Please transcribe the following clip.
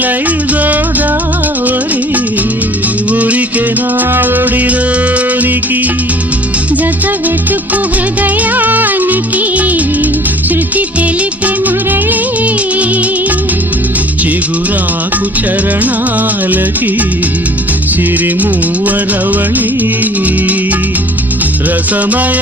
మొదలై గోదావరి ఊరికే నా ఒడిలోనికి జత వెతుకు హృదయానికి శృతి తెలిపే మురళి చిగురాకు చరణాలకి సిరిమూవరవళి రసమయ